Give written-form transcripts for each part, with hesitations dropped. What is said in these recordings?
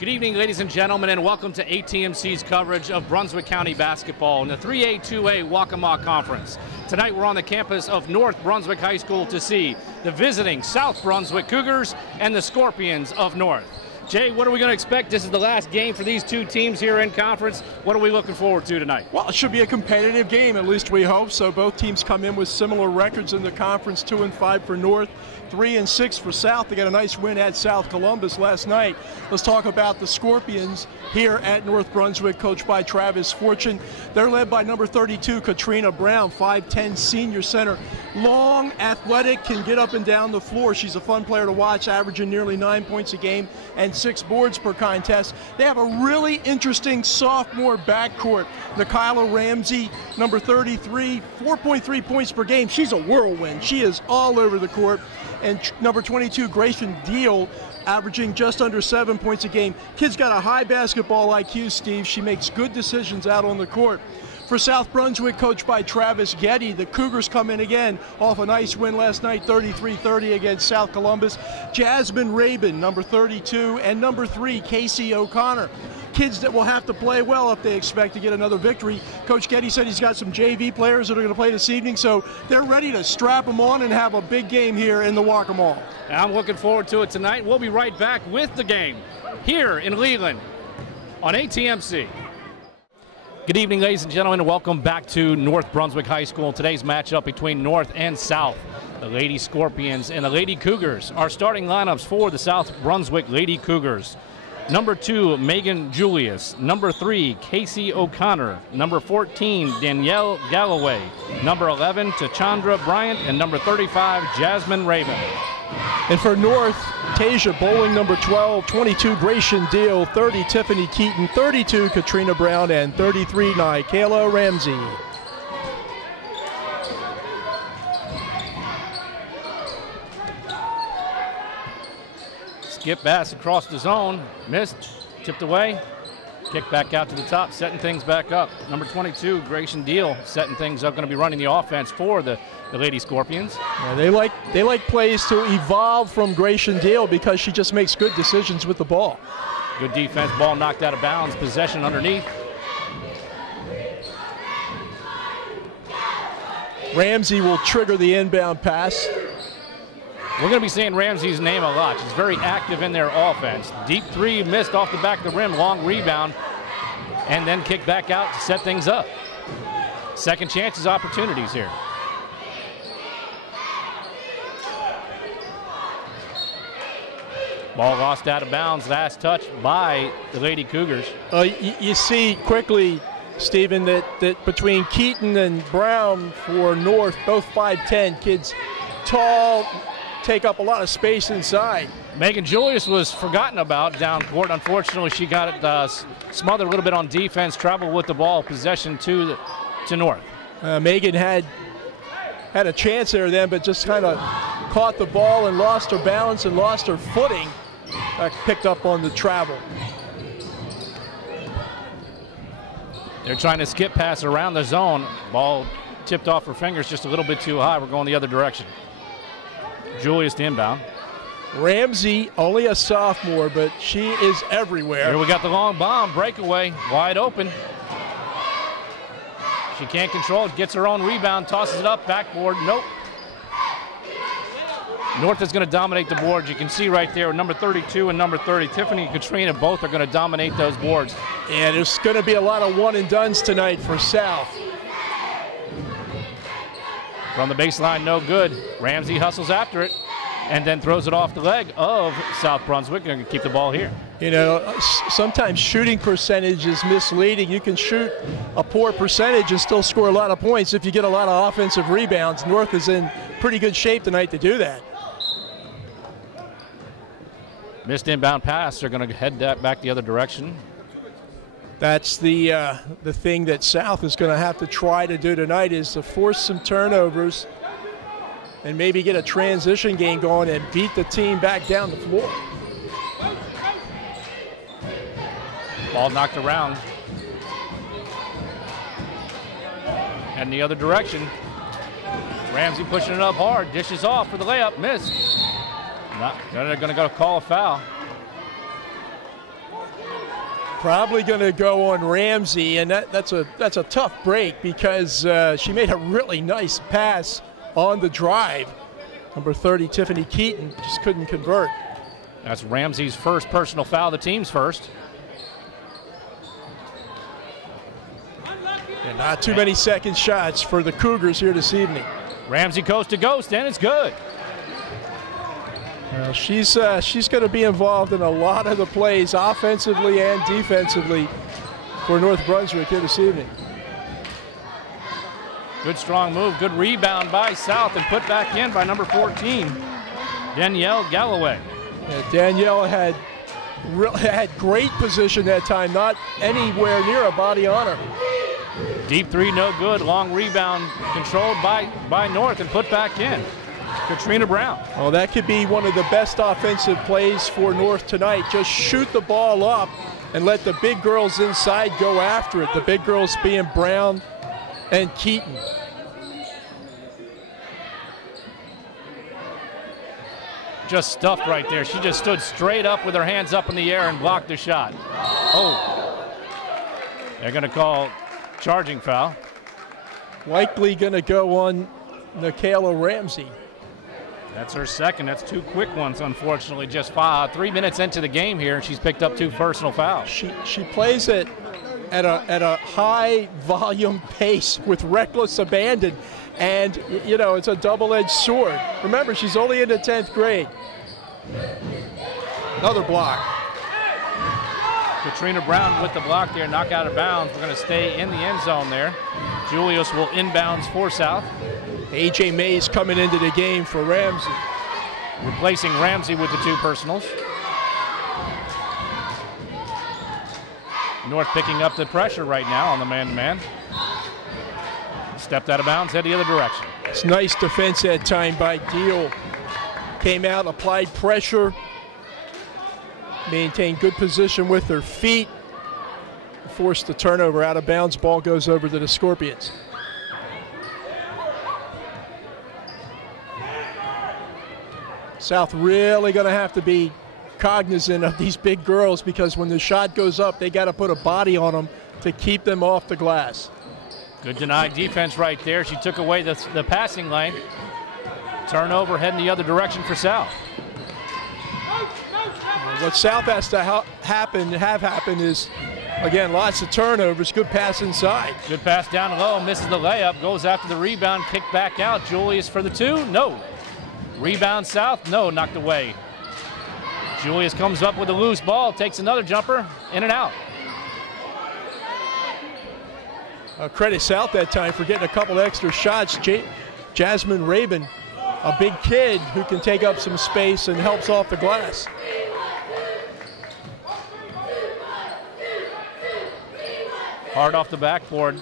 Good evening, ladies and gentlemen, and welcome to ATMC's coverage of Brunswick County basketball in the 3A2A Waccamaw Conference. Tonight we're on the campus of North Brunswick High School to see the visiting South Brunswick Cougars and the Scorpions of North. Jay, what are we going to expect? This is the last game for these two teams here in conference. What are we looking forward to tonight? Well, it should be a competitive game, at least we hope so. Both teams come in with similar records in the conference, 2-5 for North, 3-6 for South. They got a nice win at South Columbus last night. Let's talk about the Scorpions here at North Brunswick, coached by Travis Fortune. They're led by number 32, Katrina Brown, 5'10", senior center. Long, athletic, can get up and down the floor. She's a fun player to watch, averaging nearly 9 points a game and 6 boards per contest. They have a really interesting sophomore backcourt. Nikayla Ramsey, number 33, 4.3 points per game. She's a whirlwind. She is all over the court. And number 22, Grayson Deal, averaging just under 7 points a game. Kid's got a high basketball IQ, Steve. She makes good decisions out on the court. For South Brunswick, coached by Travis Getty, the Cougars come in again off a nice win last night, 33-30 against South Columbus. Jasmine Rabin, number 32, and number 3, Casey O'Connor. Kids that will have to play well if they expect to get another victory. Coach Getty said he's got some JV players that are going to play this evening, so they're ready to strap them on and have a big game here in the Waccamaw. I'm looking forward to it tonight. We'll be right back with the game here in Leland on ATMC. Good evening, ladies and gentlemen, and welcome back to North Brunswick High School. Today's matchup between North and South, the Lady Scorpions and the Lady Cougars. Our starting lineups for the South Brunswick Lady Cougars: number 2, Megan Julius; number 3, Casey O'Connor; number 14, Danielle Galloway; number 11, Tachandra Bryant; and number 35, Jasmine Raven. And for North, Tasia Bowling, number 12, 22, Grayson Deal, 30, Tiffany Keaton, 32, Katrina Brown, and 33, Nikayla Ramsey. Skip pass across the zone, missed, tipped away, kick back out to the top, setting things back up. Number 22, Grayson Deal, setting things up, going to be running the offense for the Lady Scorpions. Yeah, they like plays to evolve from Grayson Deal because she just makes good decisions with the ball. Good defense, ball knocked out of bounds, possession underneath. Ramsey will trigger the inbound pass. We're going to be saying Ramsey's name a lot. She's very active in their offense. Deep three missed off the back of the rim, long rebound, and then kick back out to set things up. Second chances, opportunities here. Ball lost out of bounds, last touch by the Lady Cougars. You see quickly, Stephen, that between Keaton and Brown for North, both 5'10", kids tall, take up a lot of space inside. Megan Julius was forgotten about down court. Unfortunately, she got it smothered a little bit on defense, traveled with the ball, possession to North. Megan had a chance there then, but just kind of caught the ball and lost her balance and lost her footing. Picked up on the travel. They're trying to skip pass around the zone. Ball tipped off her fingers just a little bit too high. We're going the other direction. Julius to inbound. Ramsey, only a sophomore, but she is everywhere. Here we got the long bomb, breakaway, wide open. She can't control it, gets her own rebound, tosses it up, backboard, nope. North is going to dominate the boards. You can see right there, number 32 and number 30, Tiffany and Katrina, both are going to dominate those boards. And there's going to be a lot of one-and-dones tonight for South. From the baseline, no good. Ramsey hustles after it and then throws it off the leg of South Brunswick. Going to keep the ball here. You know, sometimes shooting percentage is misleading. You can shoot a poor percentage and still score a lot of points if you get a lot of offensive rebounds. North is in pretty good shape tonight to do that. Missed inbound pass. They're going to head that back the other direction. That's the thing that South is going to have to try to do tonight, is to force some turnovers and maybe get a transition game going and beat the team back down the floor. Ball knocked around. And the other direction. Ramsey pushing it up hard, dishes off for the layup, missed. They're going to go call a foul. Probably going to go on Ramsey, and that's a tough break because she made a really nice pass on the drive. Number 30, Tiffany Keaton, just couldn't convert. That's Ramsey's first personal foul, the team's first. And not too many second shots for the Cougars here this evening. Ramsey coast to ghost, and it's good. Well, she's going to be involved in a lot of the plays offensively and defensively for North Brunswick here this evening. Good strong move, good rebound by South and put back in by number 14, Danielle Galloway. Yeah, Danielle had great position that time, not anywhere near a body on her. Deep three, no good. Long rebound controlled by North and put back in. Katrina Brown. Well, that could be one of the best offensive plays for North tonight. Just shoot the ball up and let the big girls inside go after it. The big girls being Brown and Keaton. Just stuffed right there. She just stood straight up with her hands up in the air and blocked the shot. Oh, they're going to call charging foul. Likely going to go on Nikayla Ramsey. That's her second. That's two quick ones, unfortunately. Just 3 minutes into the game here, and she's picked up two personal fouls. She plays it at a high volume pace with reckless abandon, and you know it's a double-edged sword. Remember, she's only in the 10th grade. Another block. Katrina Brown with the block there, knock out of bounds. We're going to stay in the end zone there. Julius will inbounds for South. A.J. Mays coming into the game for Ramsey. Replacing Ramsey with the two personals. North picking up the pressure right now on the man-to-man. Stepped out of bounds, head the other direction. It's nice defense that time by Deal. Came out, applied pressure, maintained good position with her feet, forced the turnover. Out of bounds, ball goes over to the Scorpions. South really going to have to be cognizant of these big girls because when the shot goes up, they got to put a body on them to keep them off the glass. Good denied defense right there. She took away the passing lane. Turnover heading the other direction for South. What South has to have happen is, again, lots of turnovers. Good pass inside. Good pass down low, misses the layup, goes after the rebound, kicked back out. Julius for the two, no. Rebound South, no, knocked away. Julius comes up with a loose ball, takes another jumper, in and out. Credit South that time for getting a couple extra shots. Jasmine Rabin, a big kid who can take up some space and helps off the glass. Hard off the backboard.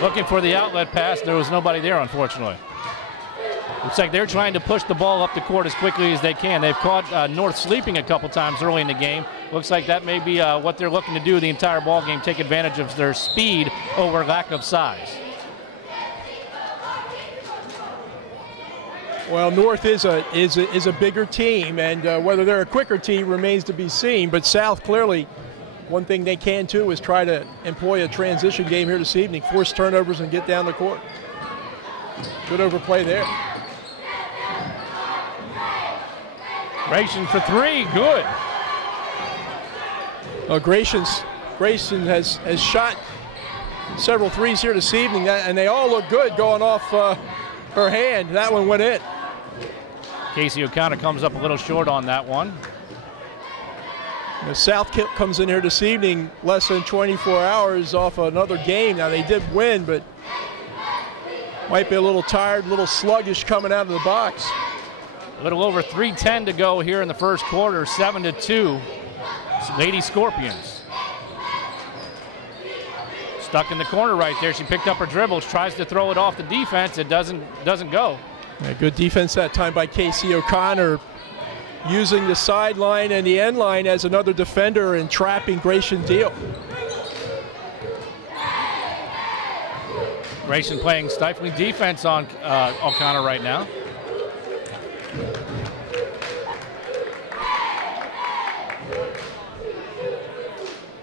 Looking for the outlet pass. There was nobody there, unfortunately. Looks like they're trying to push the ball up the court as quickly as they can. They've caught North sleeping a couple times early in the game. Looks like that may be what they're looking to do the entire ball game, take advantage of their speed over lack of size. Well, North is a bigger team, and whether they're a quicker team remains to be seen. But South clearly, one thing they can too is try to employ a transition game here this evening, force turnovers and get down the court. Good overplay there. Grayson for three, good. Grayson has shot several threes here this evening, and they all look good going off her hand. That one went in. Casey O'Connor comes up a little short on that one. South comes in here this evening less than 24 hours off another game. Now, they did win, but might be a little tired, a little sluggish coming out of the box. A little over 3:10 to go here in the first quarter, 7-2. Lady Scorpions. Stuck in the corner right there. She picked up her dribbles, tries to throw it off the defense. It doesn't go. Yeah, good defense that time by Casey O'Connor, using the sideline and the end line as another defender and trapping Grayson Deal. Grayson playing stifling defense on O'Connor right now.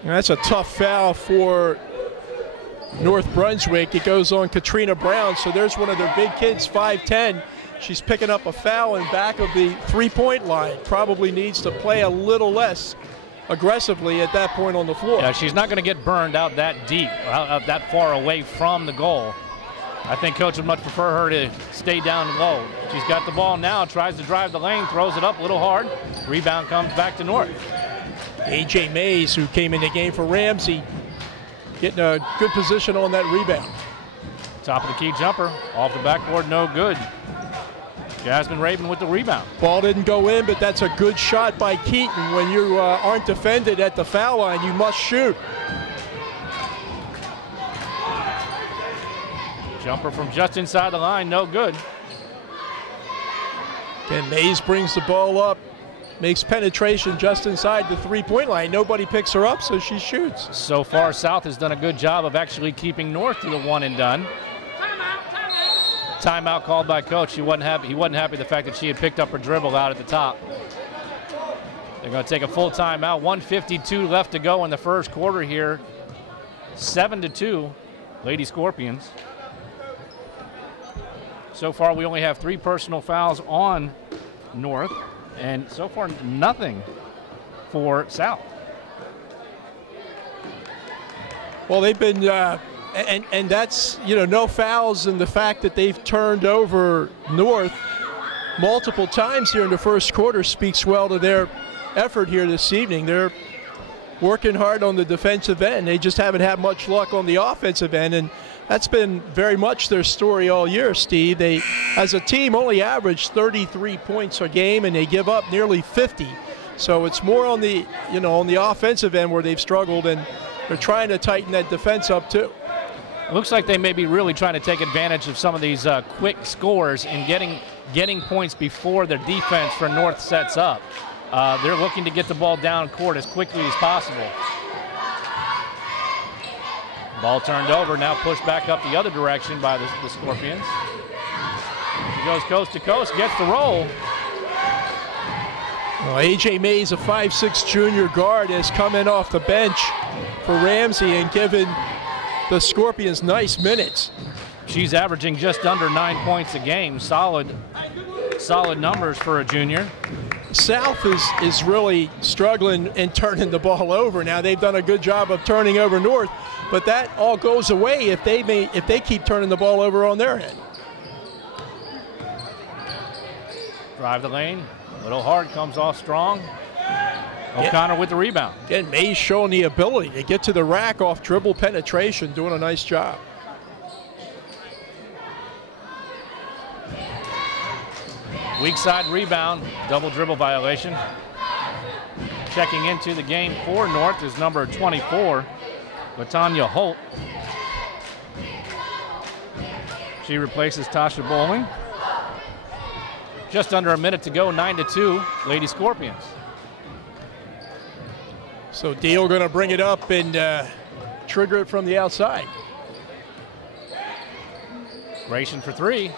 That's a tough foul for North Brunswick. It goes on Katrina Brown, so there's one of their big kids, 5'10". She's picking up a foul in back of the three-point line. Probably needs to play a little less aggressively at that point on the floor. Yeah, she's not going to get burned out that deep, out that far away from the goal. I think coach would much prefer her to stay down low. She's got the ball now, tries to drive the lane, throws it up a little hard. Rebound comes back to North. A.J. Mays, who came in the game for Ramsey, getting a good position on that rebound. Top of the key jumper, off the backboard, no good. Jasmine Raven with the rebound. Ball didn't go in, but that's a good shot by Keaton. When you aren't defended at the foul line, you must shoot. Jumper from just inside the line, no good. And Mays brings the ball up, makes penetration just inside the three-point line. Nobody picks her up, so she shoots. So far, South has done a good job of actually keeping North to the one and done. Timeout called by coach. He wasn't happy with the fact that she had picked up her dribble out at the top. They're going to take a full timeout. 1:52 left to go in the first quarter here. 7-2, Lady Scorpions. So far, we only have 3 personal fouls on North, and so far, nothing for South. Well, they've been, and that's, no fouls, and the fact that they've turned over North multiple times here in the first quarter speaks well to their effort here this evening. They're working hard on the defensive end. They just haven't had much luck on the offensive end, and that's been very much their story all year, Steve. They, as a team, only average 33 points a game, and they give up nearly 50. So it's more on the, on the offensive end where they've struggled, and they're trying to tighten that defense up too. It looks like they may be really trying to take advantage of some of these quick scores and getting points before their defense for North sets up. They're looking to get the ball down court as quickly as possible. Ball turned over, now pushed back up the other direction by the Scorpions. He goes coast to coast, gets the roll. Well, A.J. Mays, a 5'6" junior guard, has come in off the bench for Ramsey and given the Scorpions nice minutes. She's averaging just under 9 points a game. Solid numbers for a junior. South is really struggling and turning the ball over. Now they've done a good job of turning over North, but that all goes away if they keep turning the ball over on their end. Drive the lane, a little hard, comes off strong. O'Connor with the rebound. Again, Mays showing the ability to get to the rack off dribble penetration, doing a nice job. Weak side rebound, double dribble violation. Checking into the game for North is number 24, Latanya Holt. She replaces Tasha Bowling. Just under a minute to go, 9-2, Lady Scorpions. So Deal going to bring it up and trigger it from the outside. Grayson for 3.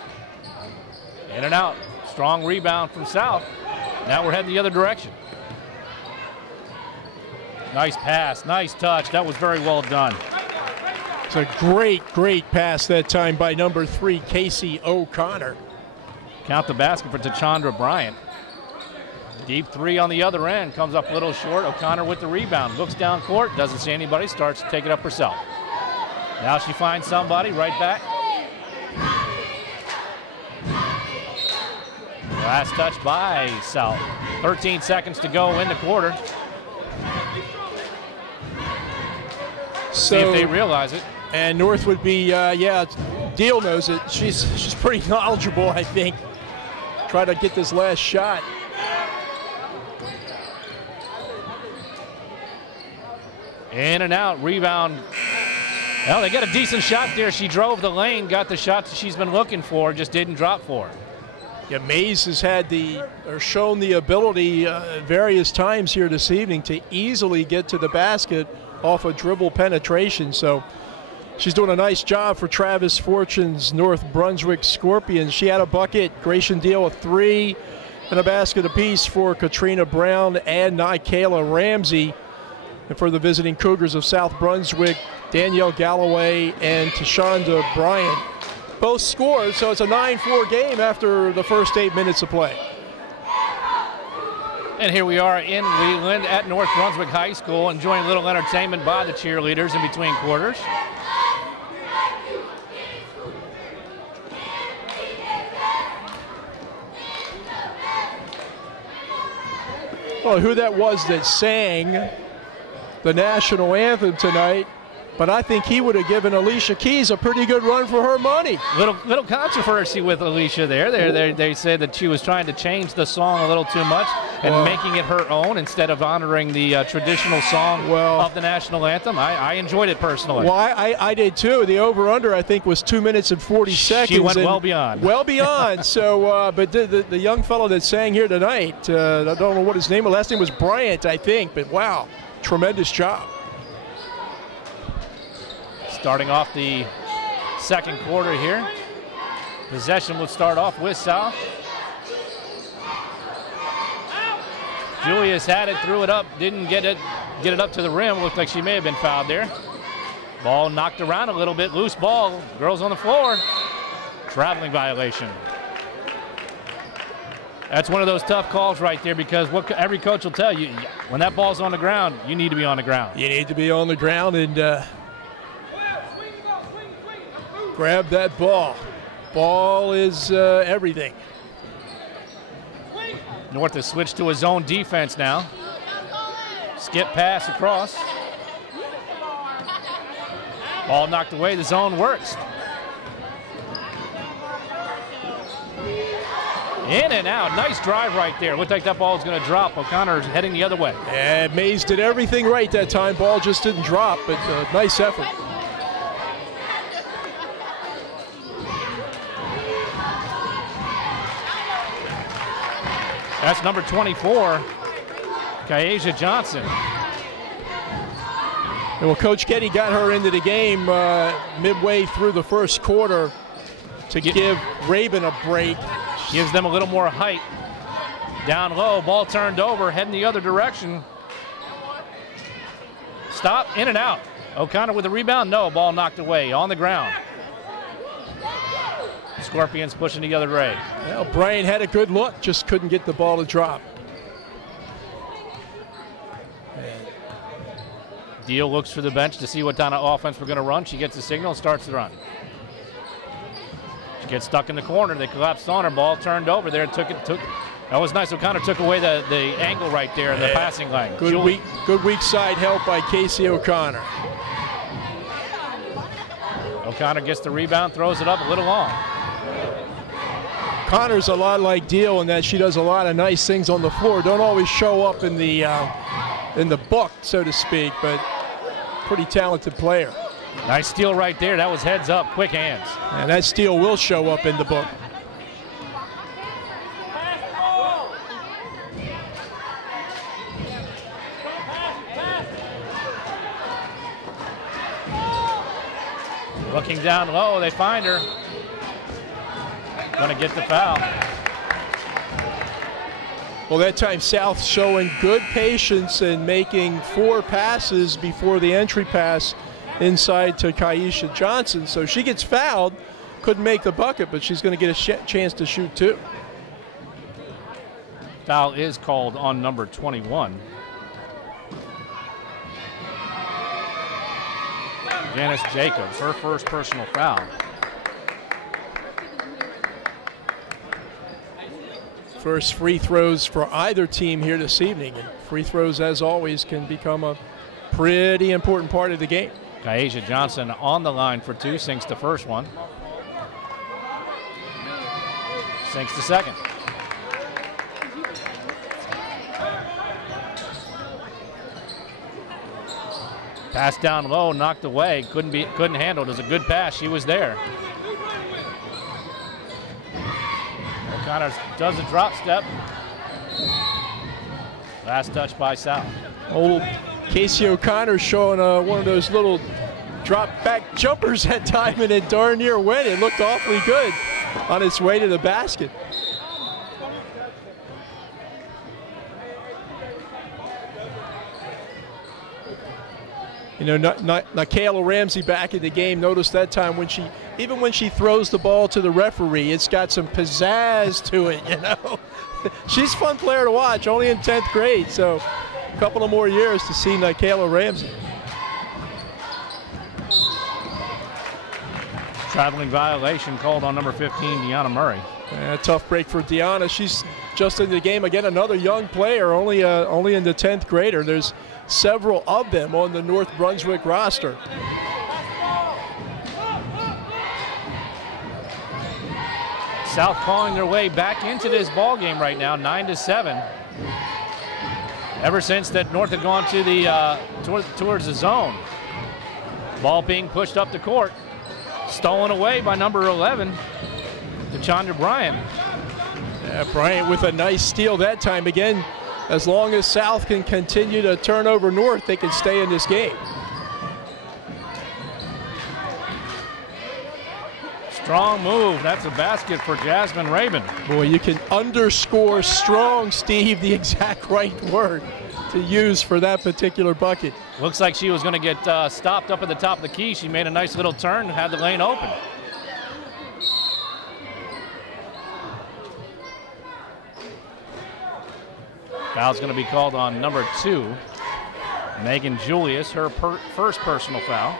In and out. Strong rebound from South. Now we're heading the other direction. Nice pass, nice touch. That was very well done. It's a great pass that time by number 3, Casey O'Connor. Count the basket for Tachandra Bryant. Deep 3 on the other end, comes up a little short. O'Connor with the rebound, looks down court, doesn't see anybody, starts to take it up herself. Now she finds somebody, right back. Last touch by South. 13 seconds to go in the quarter. See if they realize it. And North would be, Deal knows it. She's pretty knowledgeable, I think. Try to get this last shot. In and out, rebound. Well, they got a decent shot there. She drove the lane, got the shot that she's been looking for, just didn't drop for her. Yeah, Mays has had shown the ability various times here this evening to easily get to the basket off a dribble penetration. So she's doing a nice job for Travis Fortune's North Brunswick Scorpions. She had a bucket, Grayson Deal a 3, and a basket apiece for Katrina Brown and Nikayla Ramsey. And for the visiting Cougars of South Brunswick, Danielle Galloway and Tashonda Bryant both scored, so it's a 9-4 game after the first 8 minutes of play. And here we are in Leland at North Brunswick High School, enjoying a little entertainment by the cheerleaders in between quarters. Well, who that was that sang the national anthem tonight, but I think he would have given Alicia Keys a pretty good run for her money. Little controversy with Alicia there. They said that she was trying to change the song a little too much and making it her own instead of honoring the traditional song of the national anthem. I enjoyed it personally. Well, I did too. The over-under, I think, was 2 minutes and 40 seconds. She went well beyond. Well beyond. So, but the young fellow that sang here tonight, I don't know what his name was. Last name was Bryant, I think. But wow, tremendous job. Starting off the second quarter here. Possession will start off with South. Julius had it, threw it up, didn't get it up to the rim. Looked like she may have been fouled there. Ball knocked around a little bit, loose ball. Girls on the floor. Traveling violation. That's one of those tough calls right there, because what every coach will tell you, when that ball's on the ground, you need to be on the ground. You need to be on the ground and grab that ball. Ball is everything. North has switched to a zone defense now. Skip pass across. Ball knocked away, the zone works. In and out, nice drive right there. Looked like that ball was gonna drop. O'Connor's heading the other way. Yeah, Mays did everything right that time. Ball just didn't drop, but nice effort. That's number 24, Kyasia Johnson. And well, Coach Getty got her into the game midway through the first quarter to give Rabin a break. Gives them a little more height. Down low, ball turned over, heading the other direction. Stop, in and out. O'Connor with the rebound, no, ball knocked away, on the ground. Scorpions pushing the other way. Well, Bryant had a good look, just couldn't get the ball to drop. Deal looks for the bench to see what kind of offense we're going to run. She gets the signal and starts the run. She gets stuck in the corner. They collapsed on her. Ball turned over there. That was nice. O'Connor took away the angle right there in the passing lane. Good weak side help by Casey O'Connor. O'Connor gets the rebound, throws it up a little long. Connor's a lot like Deal in that she does a lot of nice things on the floor. Don't always show up in the book, so to speak, but pretty talented player. Nice steal right there. That was heads up, quick hands. And that steal will show up in the book. Looking down low, they find her. Gonna get the foul. Well, that time South showing good patience and making 4 passes before the entry pass inside to Kyasia Johnson. So she gets fouled, couldn't make the bucket, but she's going to get a chance to shoot 2. Foul is called on number 21. Janice Jacobs, her first personal foul. First free throws for either team here this evening. And free throws, as always, can become a pretty important part of the game. Kyasia Johnson on the line for 2, sinks the first one. Sinks the second. Pass down low, knocked away, couldn't handle it. It was a good pass, she was there. O'Connor does a drop step. Last touch by South. Old Casey O'Connor showing one of those little drop back jumpers that time, and it darn near went. It looked awfully good on its way to the basket. You know, Nikayla Ramsey back in the game. Notice that time when even when she throws the ball to the referee, it's got some pizzazz to it, you know. She's a fun player to watch, only in 10th grade, so a couple of more years to see Nikayla Ramsey. Traveling violation called on number 15, Deanna Murray. Tough break for Deanna. She's just in the game again. Another young player, only in the 10th grader. There's several of them on the North Brunswick roster. South clawing their way back into this ball game right now, 9-7. Ever since that North had gone to the towards the zone. Ball being pushed up the court, stolen away by number 11, DeChandra Bryant. Bryant with a nice steal that time. Again, as long as South can continue to turn over North, they can stay in this game. Strong move. That's a basket for Jasmine Rabin. Boy, you can underscore strong, Steve, the exact right word to use for that particular bucket. Looks like she was going to get stopped up at the top of the key. She made a nice little turn, had the lane open. Foul's going to be called on number 2, Megan Julius, her first personal foul.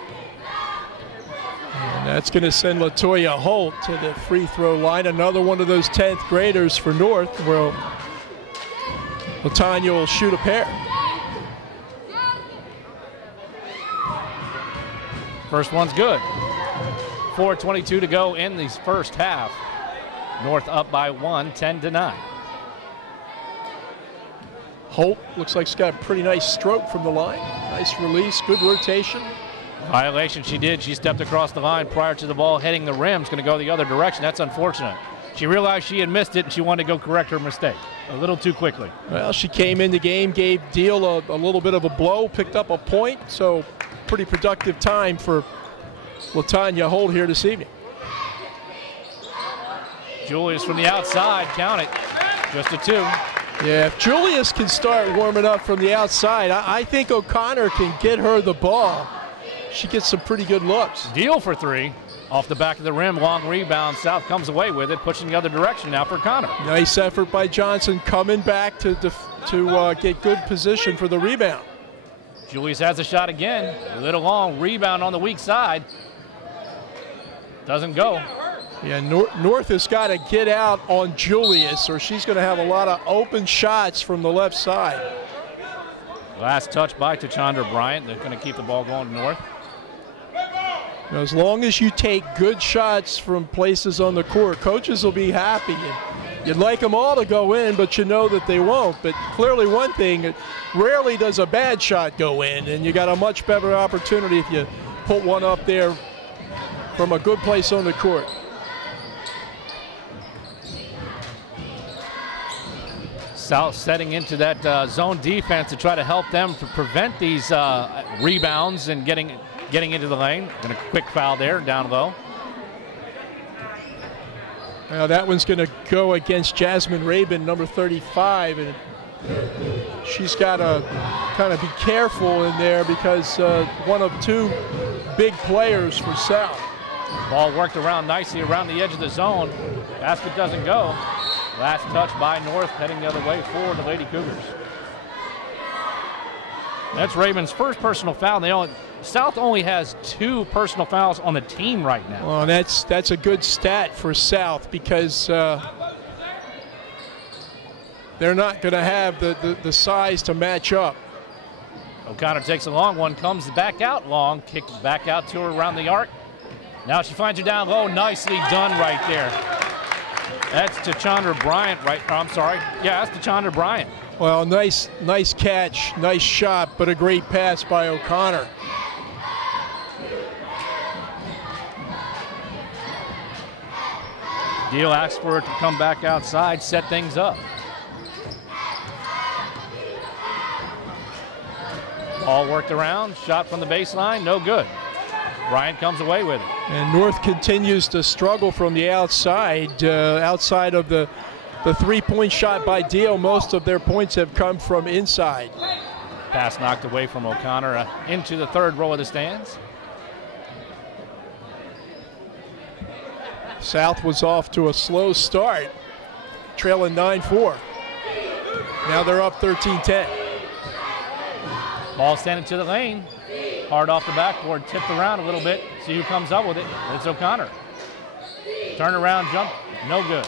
And that's going to send LaToya Holt to the free throw line. Another one of those 10th graders for North, where LaTonya will shoot a pair. First one's good. 4:22 to go in the first half. North up by 1, 10-9. Holt looks like she's got a pretty nice stroke from the line. Nice release, good rotation. Violation she did. She stepped across the line prior to the ball hitting the rim. It's going to go the other direction. That's unfortunate. She realized she had missed it and she wanted to go correct her mistake a little too quickly. Well, she came in the game, gave Deal a little bit of a blow, picked up a point, so pretty productive time for LaTonya Holt here this evening. Julius from the outside, count it, just a 2. Yeah, if Julius can start warming up from the outside, I think O'Connor can get her the ball. She gets some pretty good looks. Deal for 3. Off the back of the rim, long rebound. South comes away with it, pushing the other direction now for Connor. Nice effort by Johnson, coming back to get good position for the rebound. Julius has a shot again. A little long, rebound on the weak side. Doesn't go. Yeah, North has got to get out on Julius, or she's going to have a lot of open shots from the left side. Last touch by DeChandra Bryant. They're going to keep the ball going to North. Now, as long as you take good shots from places on the court, coaches will be happy. You'd like them all to go in, but you know that they won't. But clearly one thing, rarely does a bad shot go in, and you got a much better opportunity if you put one up there from a good place on the court. South setting into that zone defense to try to help them to prevent these rebounds and getting into the lane. And a quick foul there, down low. Now that one's going to go against Jasmine Rabin, number 35, and she's got to kind of be careful in there because one of 2 big players for South. Ball worked around nicely around the edge of the zone. Basket doesn't go. Last touch by North, heading the other way for the Lady Cougars. That's Rabin's first personal foul. South only has 2 personal fouls on the team right now. Well, that's a good stat for South because they're not going to have the size to match up. O'Connor takes a long one, comes back out long, kicked back out to her around the arc. Now she finds her down low. Nicely done right there. That's DeChandra Bryant, right? I'm sorry. Yeah, that's DeChandra Bryant. Well, nice catch, nice shot, but a great pass by O'Connor. Deal asks for it to come back outside, set things up. Ball worked around, shot from the baseline, no good. Bryant comes away with it. And North continues to struggle from the outside. Outside of the 3-point shot by Deal, most of their points have come from inside. Pass knocked away from O'Connor into the third row of the stands. South was off to a slow start, trailing 9-4. Now they're up 13-10. Ball standing to the lane. Hard off the backboard, tipped around a little bit. See who comes up with it. It's O'Connor. Turnaround jump, no good.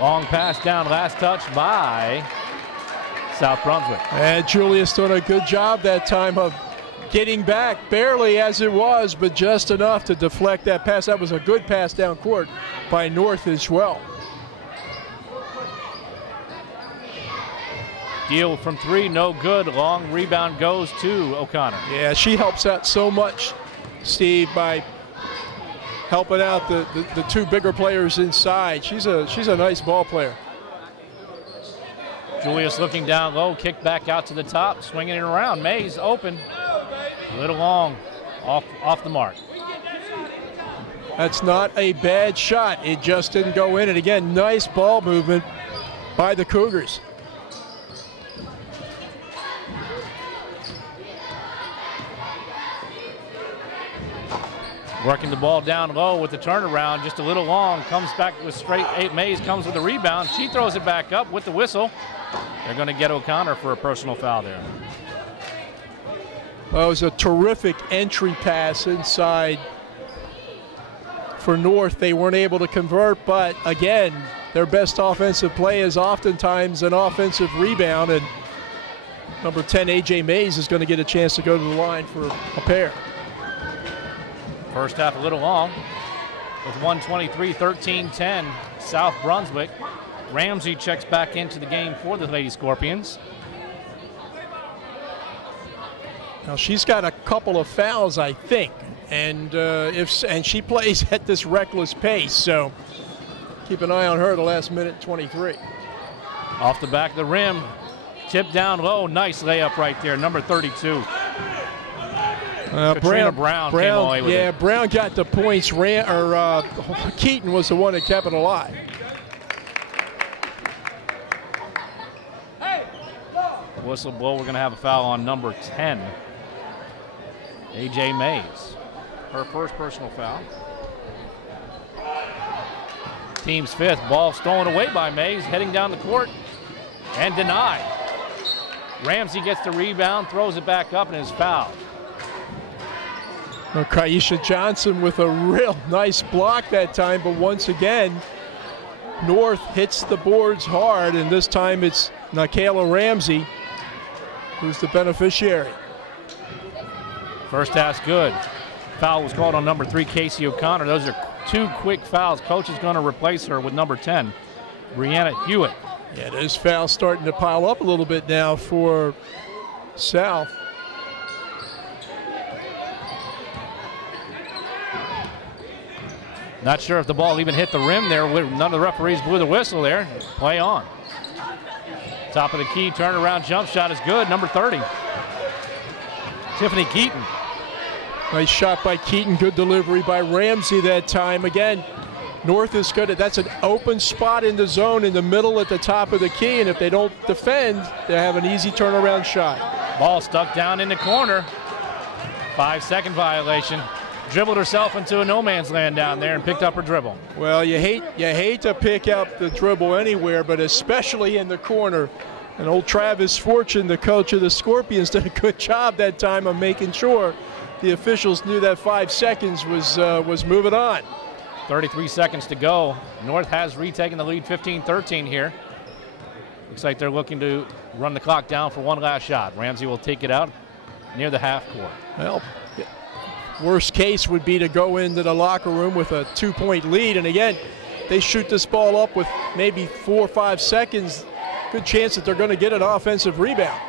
Long pass down, last touch by South Brunswick. And Julius doing a good job that time of getting back, barely as it was, but just enough to deflect that pass. That was a good pass down court by North as well. Deal from three, no good. Long rebound goes to O'Connor. Yeah, she helps out so much, Steve, by helping out the two bigger players inside. She's a nice ball player. Julius looking down low, kick back out to the top, swinging it around. Mays open, a little long, off the mark. That's not a bad shot. It just didn't go in. And again, nice ball movement by the Cougars. Working the ball down low with the turnaround, just a little long, comes back with straight eight. Mays comes with the rebound. She throws it back up with the whistle. They're going to get O'Connor for a personal foul there. Well, it was a terrific entry pass inside for North. They weren't able to convert, but again, their best offensive play is oftentimes an offensive rebound, and number 10, A.J. Mays, is going to get a chance to go to the line for a pair. First half a little long with 1:23, 13-10, South Brunswick. Ramsey checks back into the game for the Lady Scorpions. Now she's got a couple of fouls, I think, and she plays at this reckless pace, so keep an eye on her the last minute 23. Off the back of the rim, tip down low, nice layup right there, number 32. Brown came away with it. Brown got the points. Keaton was the one that kept it alive. Whistle blow, we're going to have a foul on number 10, A.J. Mays. Her first personal foul. Team's fifth. Ball stolen away by Mays, heading down the court and denied. Ramsey gets the rebound, throws it back up, and is fouled. Kaisha Johnson with a real nice block that time, but once again, North hits the boards hard, and this time it's Nikayla Ramsey who's the beneficiary. First half's good. Foul was called on number 3, Casey O'Connor. Those are two quick fouls. Coach is going to replace her with number 10, Brianna Hewitt. Yeah, those fouls starting to pile up a little bit now for South. Not sure if the ball even hit the rim there. None of the referees blew the whistle there. Play on. Top of the key, turnaround jump shot is good. Number 30, Tiffany Keaton. Nice shot by Keaton. Good delivery by Ramsey that time. Again, North is good. That's an open spot in the zone in the middle at the top of the key, and if they don't defend, they have an easy turnaround shot. Ball stuck down in the corner. 5-second violation. Dribbled herself into a no man's land down there and picked up her dribble. Well, you hate to pick up the dribble anywhere, but especially in the corner. And old Travis Fortune, the coach of the Scorpions, did a good job that time of making sure the officials knew that 5 seconds was moving on. 33 seconds to go. North has retaken the lead 15-13 here. Looks like they're looking to run the clock down for one last shot. Ramsey will take it out near the half court. Well, worst case would be to go into the locker room with a 2-point lead. And again, they shoot this ball up with maybe 4 or 5 seconds. Good chance that they're going to get an offensive rebound.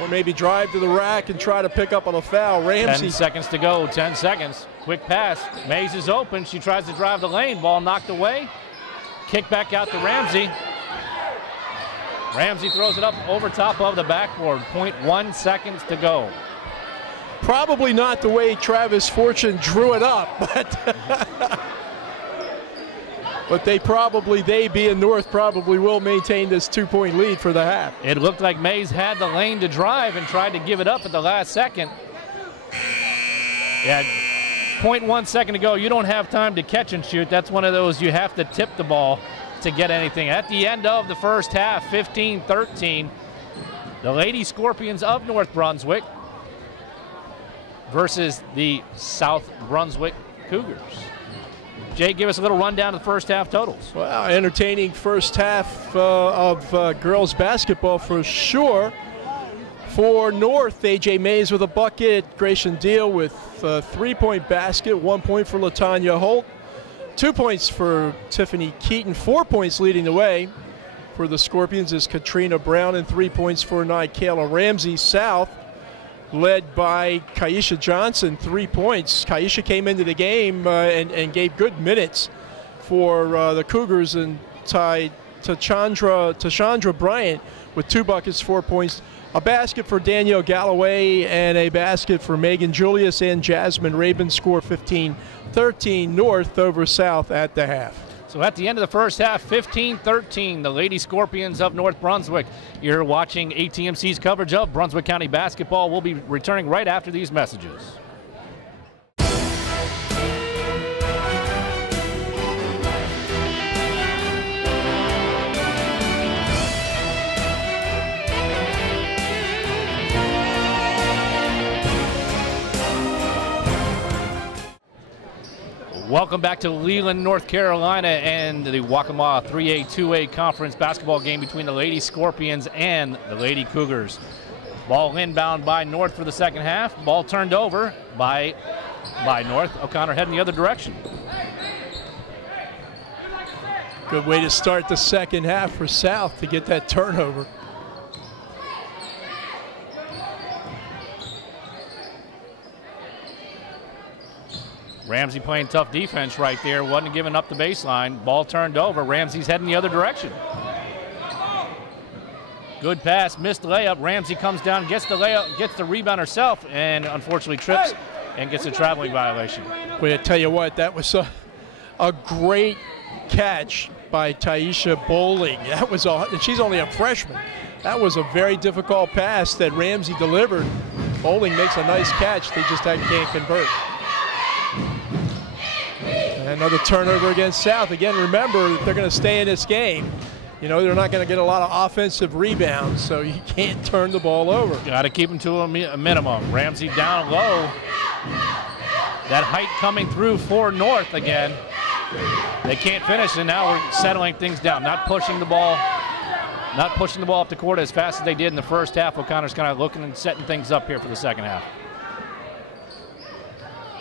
Or maybe drive to the rack and try to pick up on a foul. Ramsey. 10 seconds to go, 10 seconds. Quick pass. Mays is open. She tries to drive the lane. Ball knocked away. Kick back out to Ramsey. Ramsey throws it up over top of the backboard. 0.1 seconds to go. Probably not the way Travis Fortune drew it up, but But they being North, probably will maintain this 2-point lead for the half. It looked like Mays had the lane to drive and tried to give it up at the last second. Yeah, 0.1 second to go. You don't have time to catch and shoot. That's one of those you have to tip the ball to get anything. At the end of the first half, 15-13, the Lady Scorpions of North Brunswick versus the South Brunswick Cougars. Jay, give us a little rundown of the first half totals. Well, entertaining first half of girls basketball for sure. For North, A.J. Mays with a bucket, Grayson Deal with a 3-point basket, 1 point for LaTanya Holt, 2 points for Tiffany Keaton, 4 points leading the way for the Scorpions is Katrina Brown, and 3 points for Nikayla Ramsey. South, led by Kaisha Johnson, 3 points. Kaisha came into the game and gave good minutes for the Cougars, and tied Tashandra Bryant with 2 buckets, 4 points. A basket for Danielle Galloway and a basket for Megan Julius, and Jasmine Rabin score 15-13 North over South at the half. So at the end of the first half, 15-13, the Lady Scorpions of North Brunswick. You're watching ATMC's coverage of Brunswick County basketball. We'll be returning right after these messages. Welcome back to Leland, North Carolina, and the Waccamaw 3A, 2A conference basketball game between the Lady Scorpions and the Lady Cougars. Ball inbound by North for the second half. Ball turned over by North. O'Connor heading the other direction. Good way to start the second half for South to get that turnover. Ramsey playing tough defense right there. Wasn't giving up the baseline. Ball turned over. Ramsey's heading the other direction. Good pass, missed layup. Ramsey comes down, gets the layup, gets the rebound herself, and unfortunately trips and gets a traveling violation. Well, I tell you what, that was a great catch by Taisha Bowling. That was she's only a freshman. That was a very difficult pass that Ramsey delivered. Bowling makes a nice catch. They just can't convert. Another turnover against South. Again, remember, if they're going to stay in this game, you know, they're not going to get a lot of offensive rebounds, so you can't turn the ball over. Got to keep them to a minimum. Ramsey down low. That height coming through for North again. They can't finish, and now we're settling things down. Not pushing the ball up the court as fast as they did in the first half. O'Connor's kind of looking and setting things up here for the second half.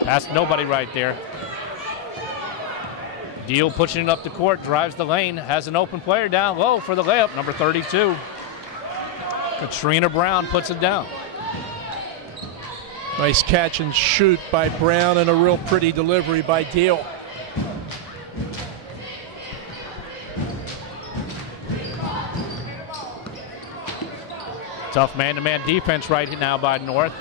That's nobody right there. Deal pushing it up the court, drives the lane, has an open player down low for the layup, number 32. Katrina Brown puts it down. Nice catch and shoot by Brown, and a real pretty delivery by Deal. Tough man-to-man defense right now by North.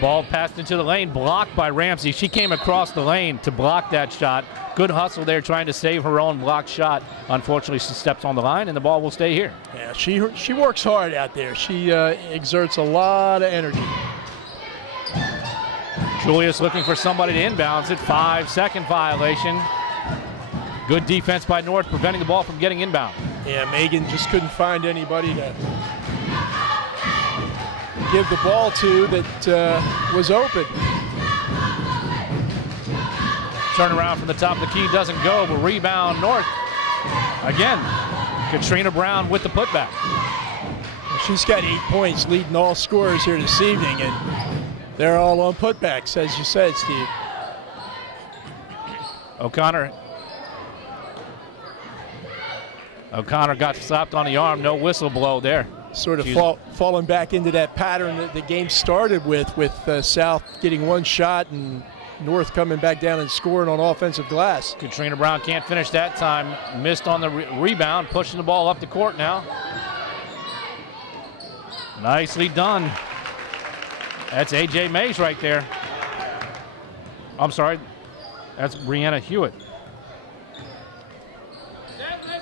Ball passed into the lane, blocked by Ramsey. She came across the lane to block that shot. Good hustle there trying to save her own blocked shot. Unfortunately, she steps on the line, and the ball will stay here. Yeah, she works hard out there. She exerts a lot of energy. Julius looking for somebody to inbounds it. 5-second violation. Good defense by North, preventing the ball from getting inbound. Yeah, Megan just couldn't find anybody to give the ball to that was open. Turn around from the top of the key, doesn't go, but rebound North. Again, Katrina Brown with the putback. She's got 8 points, leading all scorers here this evening, and they're all on putbacks, as you said, Steve. O'Connor got slapped on the arm, no whistle blow there. Sort of falling back into that pattern that the game started with South getting one shot and North coming back down and scoring on offensive glass. Katrina Brown can't finish that time. Missed on the rebound, pushing the ball up the court now. Nicely done. That's A.J. Mays right there. I'm sorry, that's Brianna Hewitt.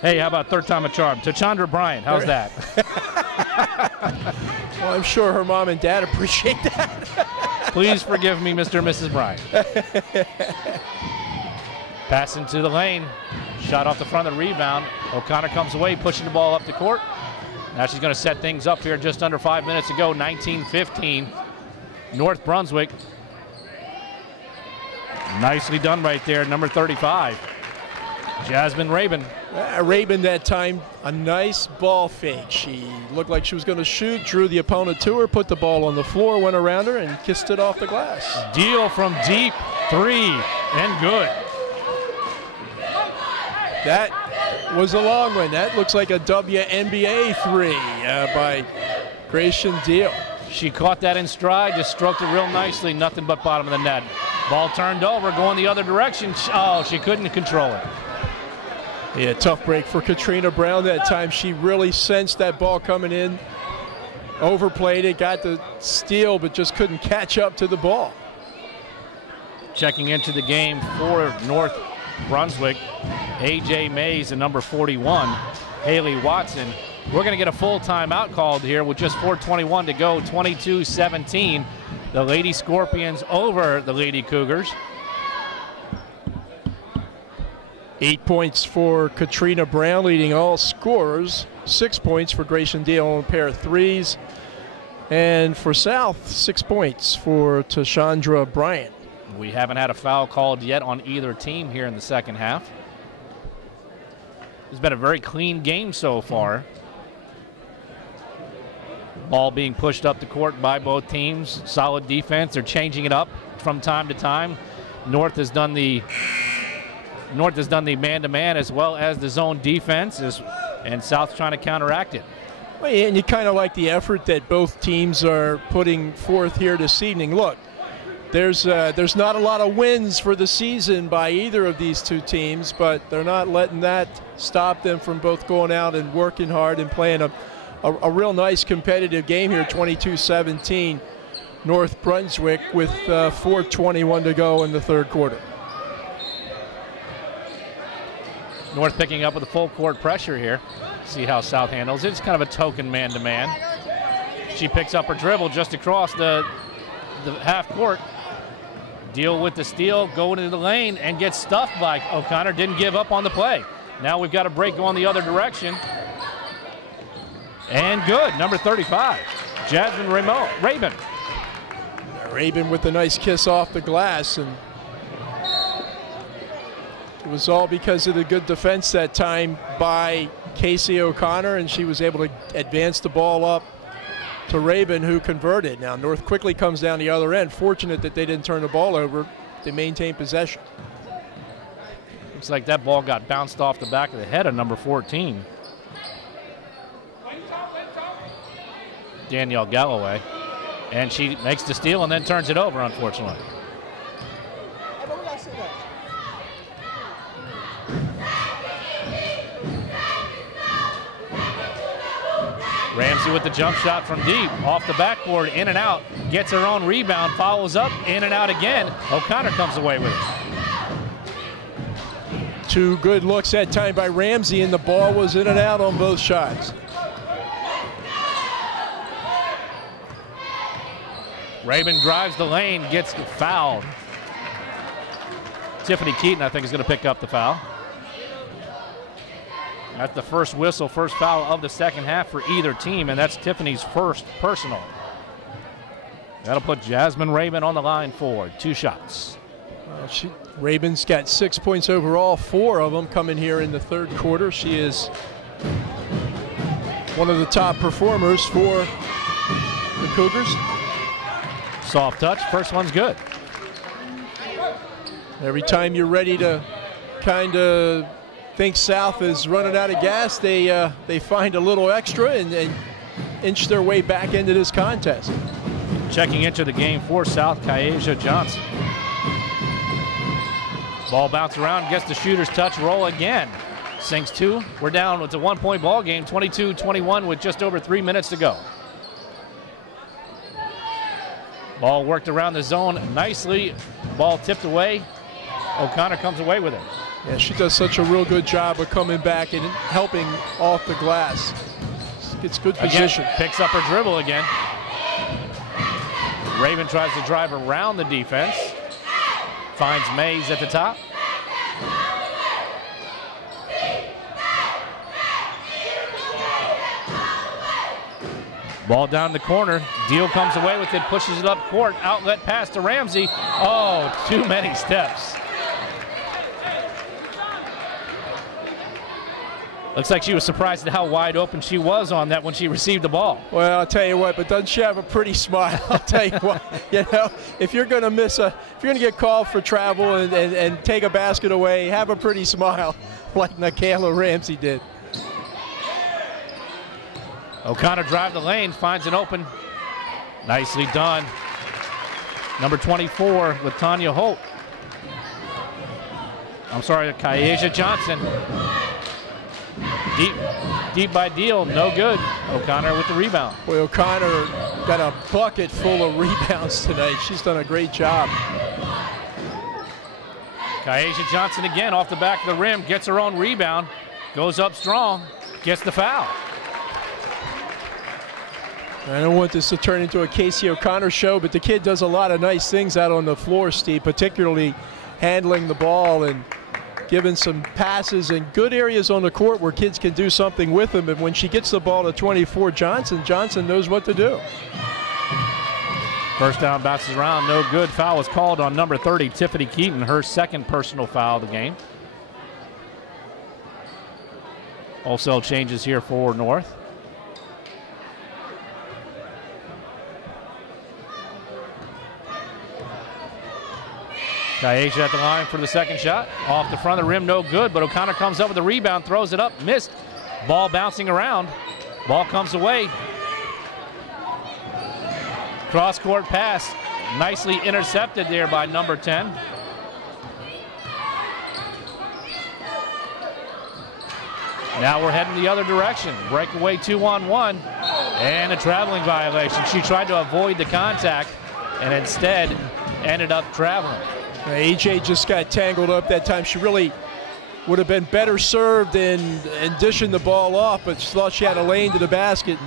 Hey, how about third time a charm? Tachandra Bryant, how's that? Well, I'm sure her mom and dad appreciate that. Please forgive me, Mr. and Mrs. Bryant. Pass into the lane. Shot off the front of the rebound. O'Connor comes away, pushing the ball up the court. Now she's going to set things up here just under 5 minutes to go, 19-15. North Brunswick. Nicely done right there, number 35. Jasmine Rabin. Rabin that time, a nice ball fake. She looked like she was going to shoot, drew the opponent to her, put the ball on the floor, went around her, and kissed it off the glass. Deal from deep, 3, and good. That was a long one. That looks like a WNBA 3 by Grayson Deal. She caught that in stride, just stroked it real nicely, nothing but bottom of the net. Ball turned over, going the other direction. Oh, she couldn't control it. Yeah, tough break for Katrina Brown that time. She really sensed that ball coming in, overplayed it, got the steal, but just couldn't catch up to the ball. Checking into the game for North Brunswick, A.J. Mays and number 41, Haley Watson. We're going to get a full timeout called here with just 4:21 to go, 22-17. The Lady Scorpions over the Lady Cougars. 8 points for Katrina Brown, leading all scorers. 6 points for Grayson Deal on a pair of threes. And for South, 6 points for Tashandra Bryant. We haven't had a foul called yet on either team here in the second half. It's been a very clean game so far. Ball being pushed up the court by both teams. Solid defense. They're changing it up from time to time. North has done the man-to-man as well as the zone defense, and South's trying to counteract it. Well, yeah, and you kind of like the effort that both teams are putting forth here this evening. Look, there's not a lot of wins for the season by either of these two teams, but they're not letting that stop them from both going out and working hard and playing a real nice competitive game here, 22-17, North Brunswick with 4:21 to go in the third quarter. North picking up with a full court pressure here. See how South handles it. It's kind of a token man-to-man. She picks up her dribble just across the half court. Deal with the steal, going into the lane, and gets stuffed by O'Connor. Didn't give up on the play. Now we've got a break going the other direction. And good, number 35, Jasmine Rabin. Rabin with a nice kiss off the glass, and it was all because of the good defense that time by Casey O'Connor, and she was able to advance the ball up to Rabin, who converted. Now North quickly comes down the other end. Fortunate that they didn't turn the ball over. They maintained possession. Looks like that ball got bounced off the back of the head of number 14. Danielle Galloway. And she makes the steal and then turns it over, unfortunately. Ramsey with the jump shot from deep, off the backboard, in and out, gets her own rebound, follows up, in and out again. O'Connor comes away with it. Two good looks that time by Ramsey, and the ball was in and out on both shots. Rabin drives the lane, gets fouled. Tiffany Keaton, I think, is going to pick up the foul. That's the first whistle, first foul of the second half for either team, and that's Tiffany's first personal. That'll put Jasmine Rabin on the line for 2 shots. Rabin's got 6 points overall, 4 of them coming here in the third quarter. She is one of the top performers for the Cougars. Soft touch, first one's good. Every time you're ready to kind of think South is running out of gas, they find a little extra and inch their way back into this contest. Checking into the game for South, Kyasia Johnson. Ball bounce around, gets the shooter's touch, roll again. Sinks 2. We're down. It's a 1-point ball game, 22-21 with just over 3 minutes to go. Ball worked around the zone nicely. Ball tipped away. O'Connor comes away with it. Yeah, she does such a real good job of coming back and helping off the glass. Gets good position. Again, picks up her dribble again. Raven tries to drive around the defense. Finds Mays at the top. Ball down the corner. Deal comes away with it, pushes it up court. Outlet pass to Ramsey. Oh, too many steps. Looks like she was surprised at how wide open she was on that when she received the ball. Well, I'll tell you what, but doesn't she have a pretty smile? I'll tell you what, you know, if you're going to if you're going to get called for travel and take a basket away, have a pretty smile like Nikayla Ramsey did. O'Connor drives the lane, finds an open. Nicely done. Number 24 with Tanya Holt. I'm sorry, Kyasia Johnson. Deep by Deal, no good. O'Connor with the rebound. Boy, O'Connor got a bucket full of rebounds tonight. She's done a great job. Kyasia Johnson again off the back of the rim, gets her own rebound, goes up strong, gets the foul. I don't want this to turn into a Casey O'Connor show, but the kid does a lot of nice things out on the floor, Steve, particularly handling the ball and giving some passes in good areas on the court where kids can do something with them. And when she gets the ball to 24 Johnson knows what to do. First down, bounces around, no good. Foul was called on number 30, Tiffany Keaton, her second personal foul of the game. Wholesale changes here for North. Kyasia at the line for the second shot. Off the front of the rim, no good, but O'Connor comes up with the rebound, throws it up, missed. Ball bouncing around. Ball comes away. Cross-court pass, nicely intercepted there by number 10. Now we're heading the other direction. Breakaway 2-on-1, and a traveling violation. She tried to avoid the contact, and instead ended up traveling. AJ just got tangled up that time. She really would have been better served in dishing the ball off, but she thought she had a lane to the basket.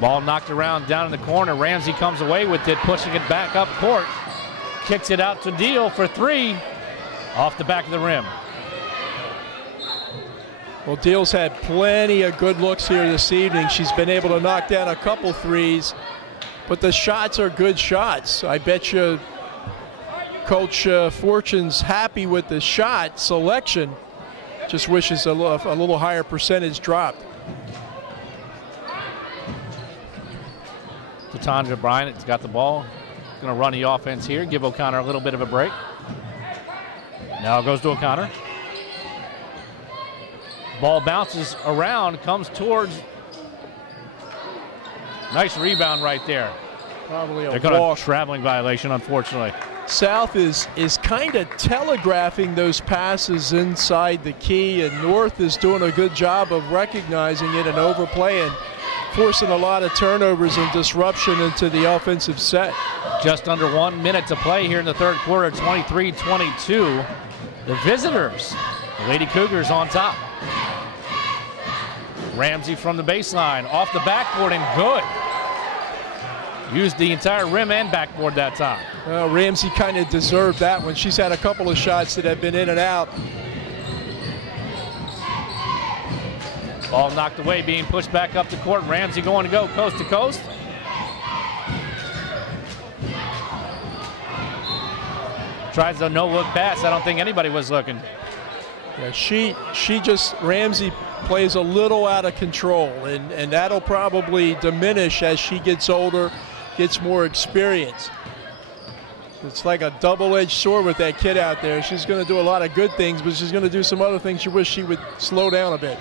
Ball knocked around down in the corner. Ramsey comes away with it, pushing it back up court. Kicks it out to Deal for three. Off the back of the rim. Well, Deal's had plenty of good looks here this evening. She's been able to knock down a couple threes, but the shots are good shots. I bet you Coach Fortune's happy with the shot selection. Just wishes a little higher percentage dropped. Tanja Bryant has got the ball. Going to run the offense here, give O'Connor a little bit of a break. Now it goes to O'Connor. Ball bounces around, comes towards. Nice rebound right there. Probably a They're going to traveling violation, unfortunately. South is kind of telegraphing those passes inside the key, and North is doing a good job of recognizing it and overplaying, forcing a lot of turnovers and disruption into the offensive set. Just under 1 minute to play here in the third quarter, 23-22. The visitors, the Lady Cougars on top. Ramsey from the baseline, off the backboard and good. Used the entire rim and backboard that time. Well, Ramsey kind of deserved that one. She's had a couple of shots that have been in and out. Ball knocked away, being pushed back up the court. Ramsey going to go coast to coast. Tries a no-look pass. I don't think anybody was looking. Yeah, Ramsey plays a little out of control, and that'll probably diminish as she gets older, gets more experience. It's like a double-edged sword with that kid out there. She's going to do a lot of good things, but she's going to do some other things you wish she would slow down a bit.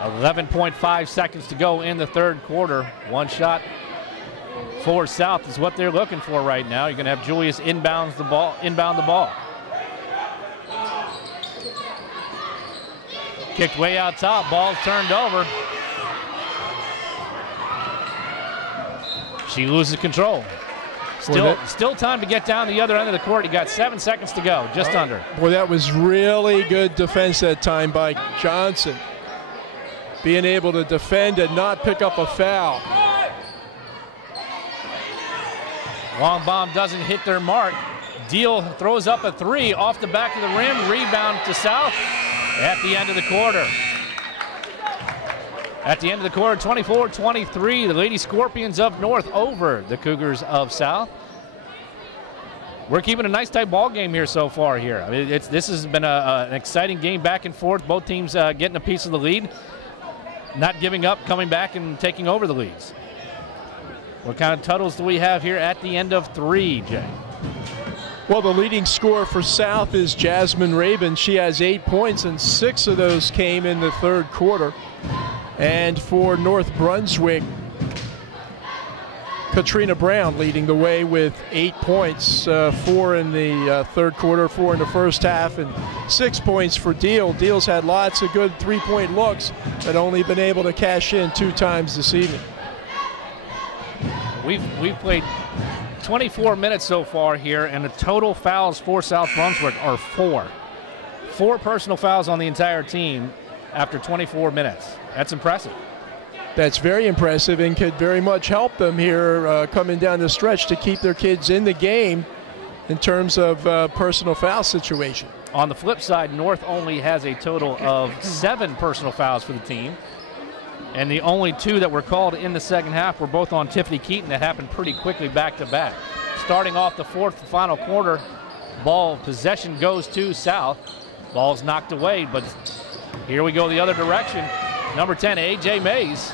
11.5 seconds to go in the third quarter. One shot for South is what they're looking for right now. You're going to have Julius inbound the ball. Kicked way out top, ball turned over. She loses control. Still time to get down the other end of the court. You got 7 seconds to go, just under. Boy, that was really good defense that time by Johnson. Being able to defend and not pick up a foul. Long bomb doesn't hit their mark. Deal throws up a three off the back of the rim. Rebound to South at the end of the quarter. At the end of the quarter, 24-23, the Lady Scorpions of North over the Cougars of South. We're keeping a nice tight ball game here so far here. I mean, this has been an exciting game back and forth. Both teams getting a piece of the lead, not giving up, coming back and taking over the leads. What kind of totals do we have here at the end of three, Jay? Well, the leading scorer for South is Jasmine Rabin. She has 8 points, and 6 of those came in the third quarter. And for North Brunswick, Katrina Brown leading the way with 8 points, 4 in the third quarter, 4 in the first half, and 6 points for Deal. Deal's had lots of good three-point looks, but only been able to cash in 2 times this evening. We've played 24 minutes so far here, and the total fouls for South Brunswick are 4. 4 personal fouls on the entire team after 24 minutes. That's impressive. That's very impressive and could very much help them here coming down the stretch to keep their kids in the game in terms of personal foul situation. On the flip side, North only has a total of 7 personal fouls for the team. And the only 2 that were called in the second half were both on Tiffany Keaton that happened pretty quickly back to back. Starting off the fourth final quarter, ball possession goes to South. Ball's knocked away, but here we go the other direction. Number 10, A.J. Mays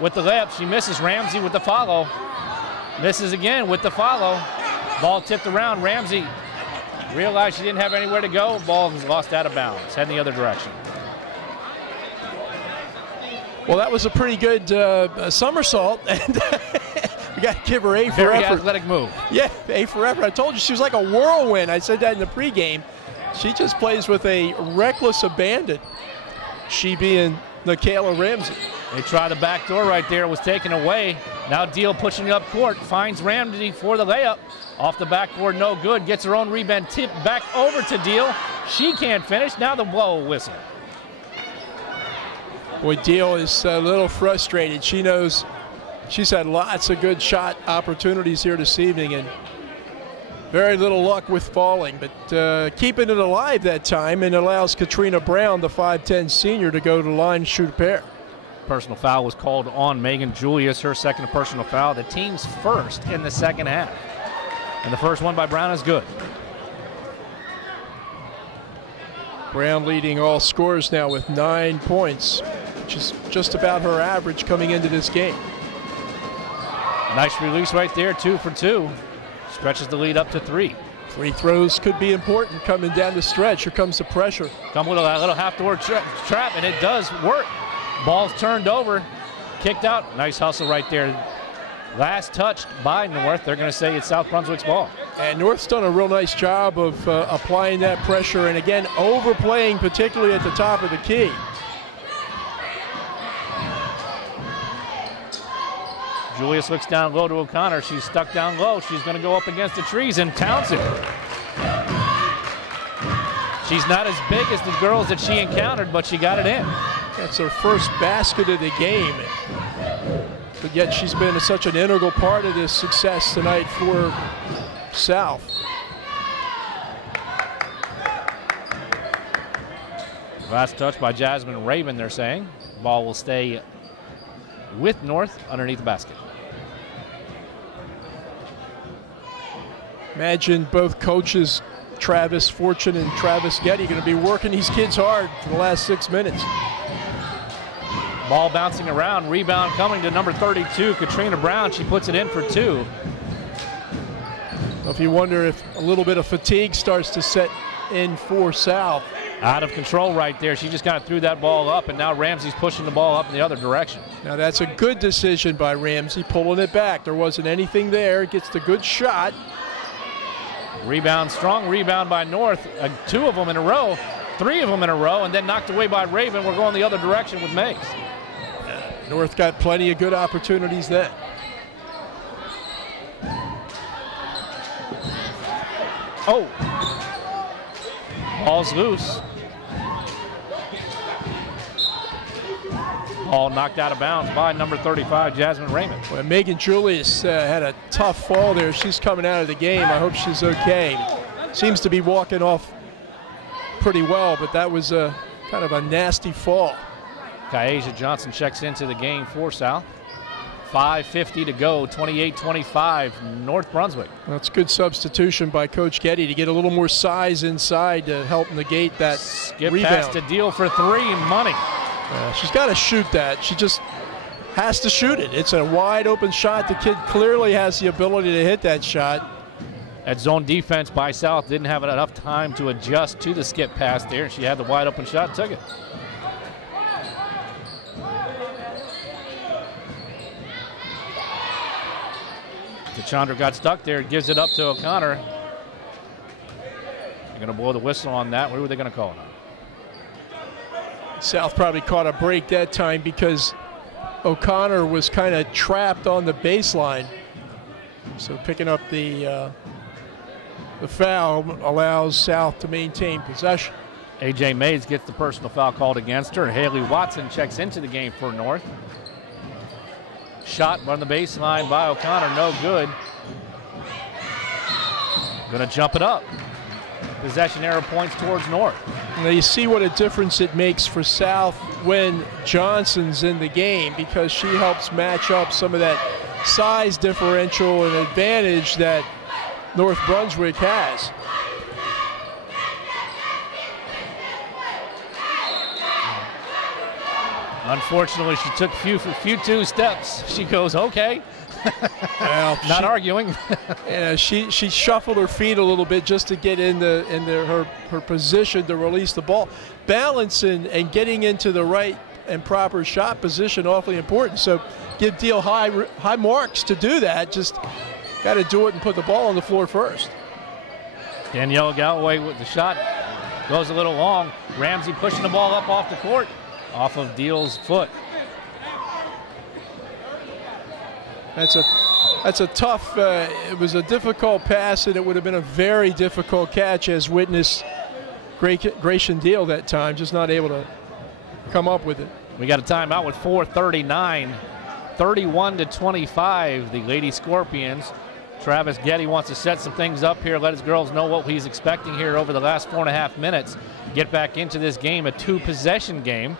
with the layup. She misses. Ramsey with the follow. Misses again with the follow. Ball tipped around. Ramsey realized she didn't have anywhere to go. Ball was lost out of bounds. Heading the other direction. Well, that was a pretty good somersault, and we got to give her A for Very effort. athletic move. Yeah, A for effort. I told you she was like a whirlwind. I said that in the pregame. She just plays with a reckless abandon, she being Nikayla Ramsey. They try the back door right there. It was taken away. Now Deal pushing up court. Finds Ramsey for the layup. Off the backboard, no good. Gets her own rebound tipped back over to Deal. She can't finish. Now the blow whistle. Boy, Deal is a little frustrated. She knows she's had lots of good shot opportunities here this evening and very little luck with falling, but keeping it alive that time, and allows Katrina Brown, the 5'10 senior, to go to the line and shoot a pair. Personal foul was called on Megan Julius, her second personal foul. The team's first in the second half. And the first one by Brown is good. Brown leading all scorers now with 9 points, which is just about her average coming into this game. Nice release right there, 2 for 2. Stretches the lead up to 3. Free throws could be important coming down the stretch. Here comes the pressure. Come with a little half-door trap, and it does work. Ball's turned over, kicked out. Nice hustle right there. Last touched by North. They're going to say it's South Brunswick's ball. And North's done a real nice job of applying that pressure, and again, overplaying, particularly at the top of the key. Julius looks down low to O'Connor. She's stuck down low. She's going to go up against the trees, and Townsend. She's not as big as the girls that she encountered, but she got it in. That's her first basket of the game. But yet she's been such an integral part of this success tonight for South. Last touch by Jasmine Rabin, they're saying. Ball will stay with North underneath the basket. Imagine both coaches, Travis Fortune and Travis Getty, going to be working these kids hard for the last 6 minutes. Ball bouncing around, rebound coming to number 32, Katrina Brown. She puts it in for 2. If you wonder if a little bit of fatigue starts to set in for South. Out of control right there. She just kind of threw that ball up, and now Ramsey's pushing the ball up in the other direction. Now that's a good decision by Ramsey, pulling it back. There wasn't anything there. Gets the good shot. Rebound, strong rebound by North. 2 of them in a row, 3 of them in a row, and then knocked away by Rabin. We're going the other direction with Mays. North got plenty of good opportunities then. Oh, ball's loose. Ball knocked out of bounds by number 35, Jasmine Raymond. Well, Megan Julius had a tough fall there. She's coming out of the game. I hope she's okay. Seems to be walking off pretty well, but that was a kind of a nasty fall. Kyasia Johnson checks into the game for South. 5:50 to go, 28-25, North Brunswick. That's good substitution by Coach Getty to get a little more size inside to help negate that Skip rebound. pass to Deal for three, money. She's got to shoot that. She just has to shoot it. It's a wide open shot. The kid clearly has the ability to hit that shot. That zone defense by South didn't have enough time to adjust to the skip pass there. She had the wide open shot and took it. Chandra got stuck there, gives it up to O'Connor. They're going to blow the whistle on that. What were they going to call it? South probably caught a break that time because O'Connor was kind of trapped on the baseline. So picking up the foul allows South to maintain possession. A.J. Mays gets the personal foul called against her. Haley Watson checks into the game for North. Shot on the baseline by O'Connor, no good. Gonna jump it up. Possession arrow points towards North. Now you see what a difference it makes for South when Johnson's in the game, because she helps match up some of that size differential and advantage that North Brunswick has. Unfortunately, she took few two steps. She goes, okay. Well, not arguing. Yeah, she shuffled her feet a little bit just to get in her position to release the ball. Balance and getting into the right and proper shot position awfully important. So give Deal high marks to do that. Just got to do it and put the ball on the floor first. Danielle Galloway with the shot. Goes a little long. Ramsey pushing the ball up off the court. Off of Deal's foot. That's a tough, it was a difficult pass, and it would have been a very difficult catch, as witness Grayson Deal that time, just not able to come up with it. We got a timeout with 4:39, 31-25, the Lady Scorpions. Travis Getty wants to set some things up here, let his girls know what he's expecting here over the last 4.5 minutes. Get back into this game, a two-possession game.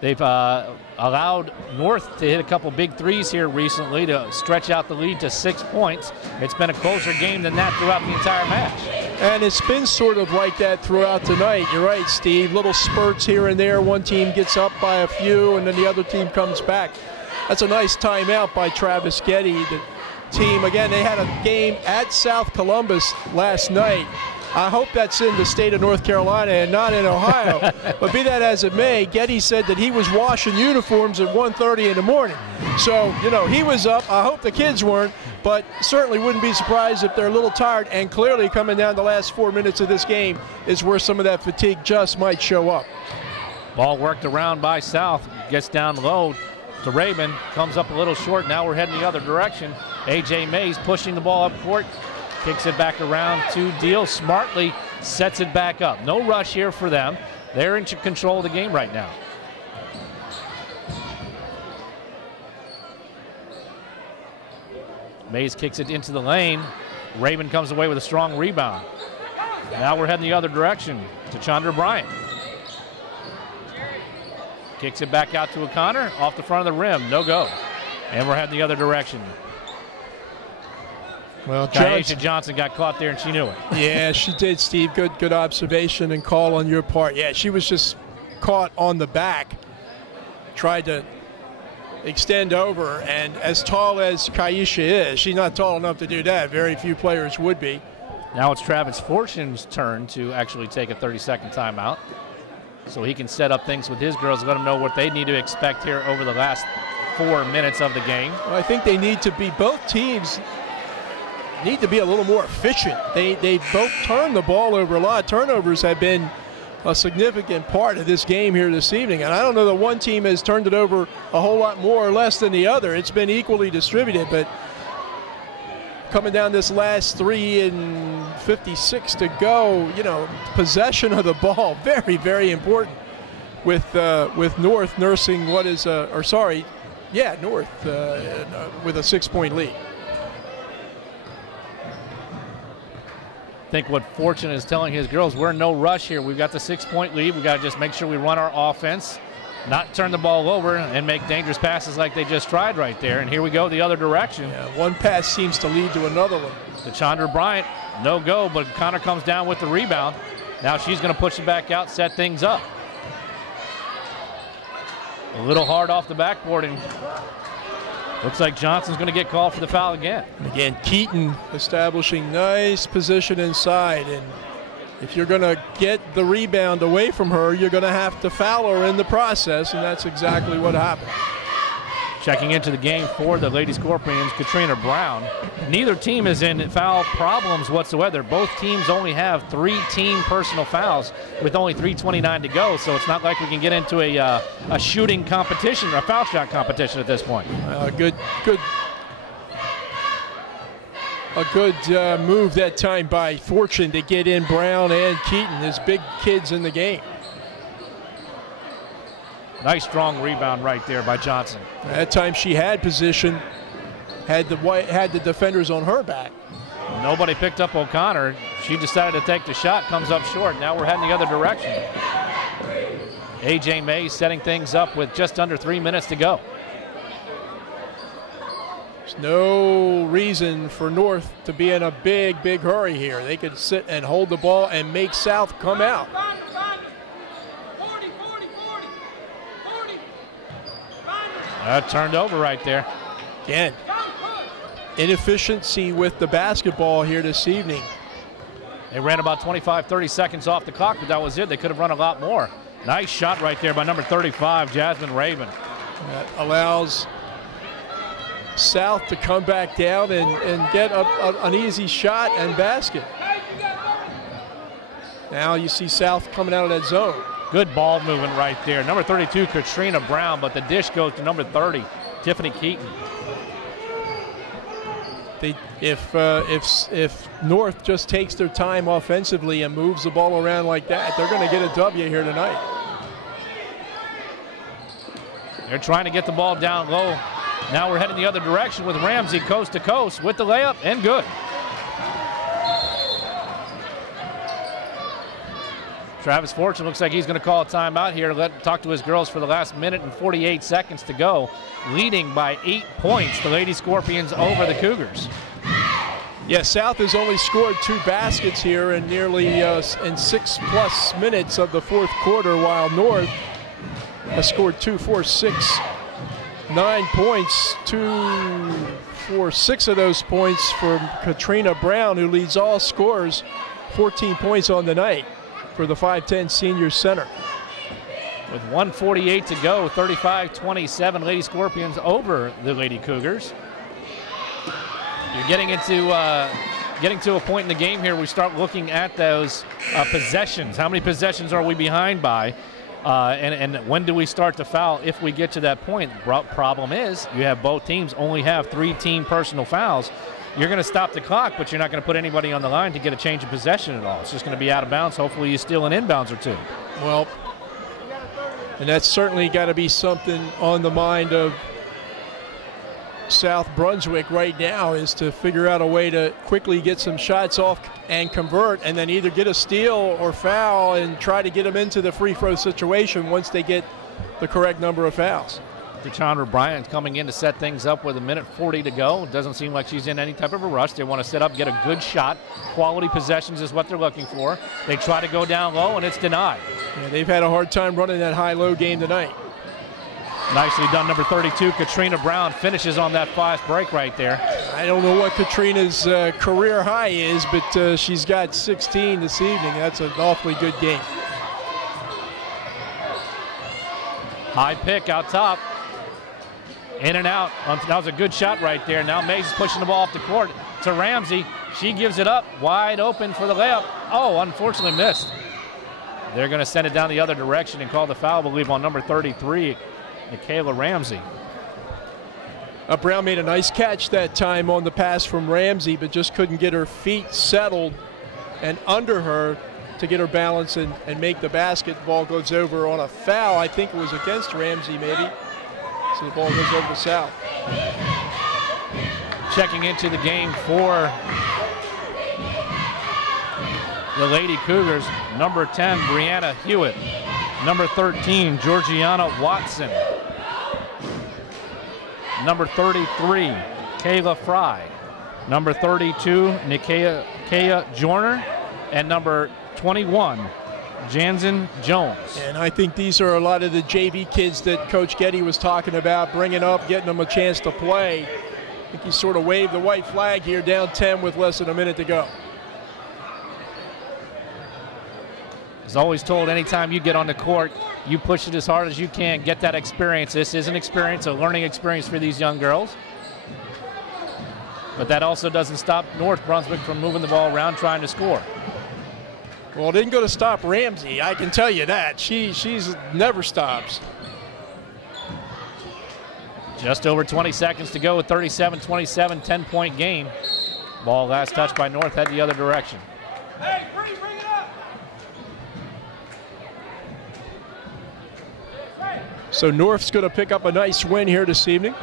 They've allowed North to hit a couple big threes here recently to stretch out the lead to 6 points. It's been a closer game than that throughout the entire match. And it's been sort of like that throughout the night. You're right, Steve. Little spurts here and there. One team gets up by a few, and then the other team comes back. That's a nice timeout by Travis Getty. The team, again, they had a game at South Columbus last night. I hope that's in the state of North Carolina and not in Ohio. But be that as it may, Getty said that he was washing uniforms at 1:30 in the morning. So, you know, he was up. I hope the kids weren't, but certainly wouldn't be surprised if they're a little tired. And clearly coming down the last 4 minutes of this game is where some of that fatigue just might show up. Ball worked around by South. Gets down low to Raven. Comes up a little short. Now we're heading the other direction. A.J. Mays pushing the ball up court. Kicks it back around to Deal. Smartly sets it back up. No rush here for them. They're in control of the game right now. Mays kicks it into the lane. Raven comes away with a strong rebound. Now we're heading the other direction to Chandra Bryant. Kicks it back out to O'Connor. Off the front of the rim. No go. And we're heading the other direction. Well, Kyasia Johnson got caught there, and she knew it. Yeah, she did, Steve. Good observation and call on your part. Yeah, she was just caught on the back. Tried to extend over, and as tall as Kyasia is, she's not tall enough to do that. Very few players would be. Now it's Travis Fortune's turn to actually take a 30-second timeout, so he can set up things with his girls, let them know what they need to expect here over the last 4 minutes of the game. Well, I think they need to be, both teams need to be a little more efficient. They both turn the ball over a lot. Turnovers have been a significant part of this game here this evening, and I don't know that one team has turned it over a whole lot more or less than the other. It's been equally distributed, but coming down this last 3:56 to go. You know, possession of the ball, very, very important with North nursing what is, North with a 6-point lead. I think what Fortune is telling his girls, we're in no rush here. We've got the 6-point lead. We've got to just make sure we run our offense, not turn the ball over and make dangerous passes like they just tried right there. And here we go the other direction. Yeah, one pass seems to lead to another one. Chandra Bryant, no go, but Connor comes down with the rebound. Now she's going to push it back out, set things up. A little hard off the backboard, and looks like Johnson's going to get called for the foul again. And again, Keaton establishing nice position inside, and if you're going to get the rebound away from her, you're going to have to foul her in the process, and that's exactly what happened. Checking into the game for the Lady Scorpions, Katrina Brown. Neither team is in foul problems whatsoever. Both teams only have 3 team personal fouls with only 3:29 to go, so it's not like we can get into a shooting competition or a foul shot competition at this point. A good move that time by Fortune to get in Brown and Keaton. There's big kids in the game. Nice strong rebound right there by Johnson. That time she had position, had the defenders on her back. Nobody picked up O'Connor. She decided to take the shot, comes up short. Now we're heading the other direction. A.J. May setting things up with just under 3 minutes to go. There's no reason for North to be in a big hurry here. They could sit and hold the ball and make South come out. Turned over right there. Again, inefficiency with the basketball here this evening. They ran about 25, 30 seconds off the clock, but that was it. They could have run a lot more. Nice shot right there by number 35, Jasmine Raven. That allows South to come back down and get an easy shot and basket. Now you see South coming out of that zone. Good ball movement right there. Number 32, Katrina Brown, but the dish goes to number 30, Tiffany Keaton. If North just takes their time offensively and moves the ball around like that, they're going to get a W here tonight. They're trying to get the ball down low. Now we're heading the other direction with Ramsey coast to coast with the layup, and good. Travis Fortune looks like he's going to call a timeout here to talk to his girls for the last minute and 48 seconds to go. Leading by 8 points, the Lady Scorpions over the Cougars. Yeah, South has only scored 2 baskets here in nearly in 6+ minutes of the fourth quarter, while North has scored 2, 4, 6, 9 points. 2, 4, 6 of those points from Katrina Brown, who leads all scorers, 14 points on the night for the 5'10" senior center. With 1:48 to go, 35-27, Lady Scorpions over the Lady Cougars. You're getting to a point in the game here. We start looking at those possessions. How many possessions are we behind by? And when do we start to foul if we get to that point? Problem is, you have both teams only have 3 team personal fouls. You're going to stop the clock, but you're not going to put anybody on the line to get a change of possession at all. It's just going to be out of bounds. Hopefully you steal an inbounds or 2. Well, and that's certainly got to be something on the mind of South Brunswick right now, is to figure out a way to quickly get some shots off and convert, and then either get a steal or foul and try to get them into the free throw situation once they get the correct number of fouls. Chandra Bryant coming in to set things up with 1:40 to go. It doesn't seem like she's in any type of a rush. They want to set up, get a good shot. Quality possessions is what they're looking for. They try to go down low, and it's denied. Yeah, they've had a hard time running that high-low game tonight. Nicely done, number 32, Katrina Brown finishes on that fast break right there. I don't know what Katrina's career high is, but she's got 16 this evening. That's an awfully good game. High pick out top. In and out. That was a good shot right there. Now Mays is pushing the ball off the court to Ramsey. She gives it up wide open for the layup. Oh, unfortunately missed. They're going to send it down the other direction and call the foul, I believe, on number 33, Michaela Ramsey. Brown made a nice catch that time on the pass from Ramsey, but just couldn't get her feet settled and under her to get her balance and make the basket. The ball goes over on a foul. I think it was against Ramsey maybe. So the ball goes over to South. Checking into the game for the Lady Cougars, number 10, Brianna Hewitt. Number 13, Georgiana Watson. Number 33, Kayla Fry. Number 32, Kaya Jorner. And number 21, Jansen Jones. And I think these are a lot of the JV kids that Coach Getty was talking about, bringing up, getting them a chance to play. I think he sort of waved the white flag here, down 10 with less than a minute to go. As always told, anytime you get on the court, you push it as hard as you can, get that experience. This is an experience, a learning experience for these young girls. But that also doesn't stop North Brunswick from moving the ball around, trying to score. Well, it didn't go to stop Ramsey, I can tell you that. She's never stops. Just over 20 seconds to go with 37-27, 10-point game. Ball last touched by North, head the other direction. Hey, bring it up. So North's going to pick up a nice win here this evening.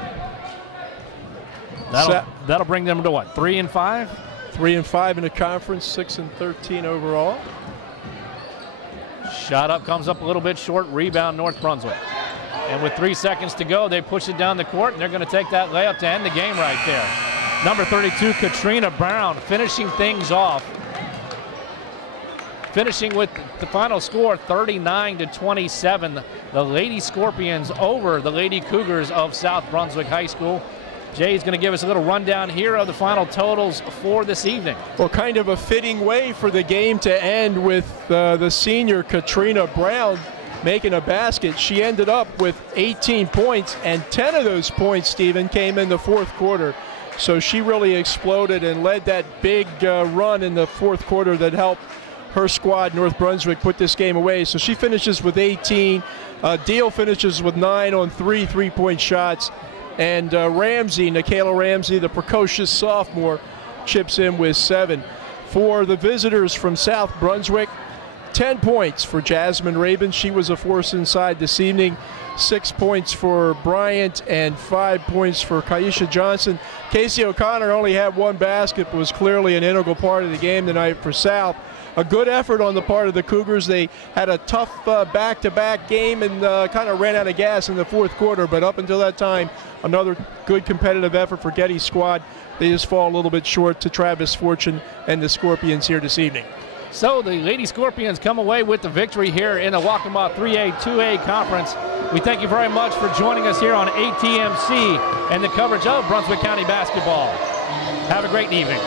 That'll bring them to what, 3-5? 3-5 in the conference, 6-13 overall. Shot up, comes up a little bit short, rebound North Brunswick. And with 3 seconds to go, they push it down the court, and they're going to take that layup to end the game right there. Number 32, Katrina Brown, finishing things off. Finishing with the final score, 39-27. The Lady Scorpions over the Lady Cougars of South Brunswick High School. Jay's going to give us a little rundown here of the final totals for this evening. Well, kind of a fitting way for the game to end with the senior Katrina Brown making a basket. She ended up with 18 points, and 10 of those points, Stephen, came in the fourth quarter. So she really exploded and led that big run in the fourth quarter that helped her squad, North Brunswick, put this game away. So she finishes with 18. Deal finishes with 9 on 3 3-point shots. And Ramsey, Nikayla Ramsey, the precocious sophomore, chips in with 7. For the visitors from South Brunswick, 10 points for Jasmine Rabin. She was a force inside this evening. 6 points for Bryant and 5 points for Kaisha Johnson. Casey O'Connor only had 1 basket, but was clearly an integral part of the game tonight for South. A good effort on the part of the Cougars. They had a tough back-to-back game and kind of ran out of gas in the fourth quarter, but up until that time, another good competitive effort for Getty's squad. They just fall a little bit short to Travis Fortune and the Scorpions here this evening. So the Lady Scorpions come away with the victory here in the Waccamaw 3A, 2A conference. We thank you very much for joining us here on ATMC and the coverage of Brunswick County basketball. Have a great evening.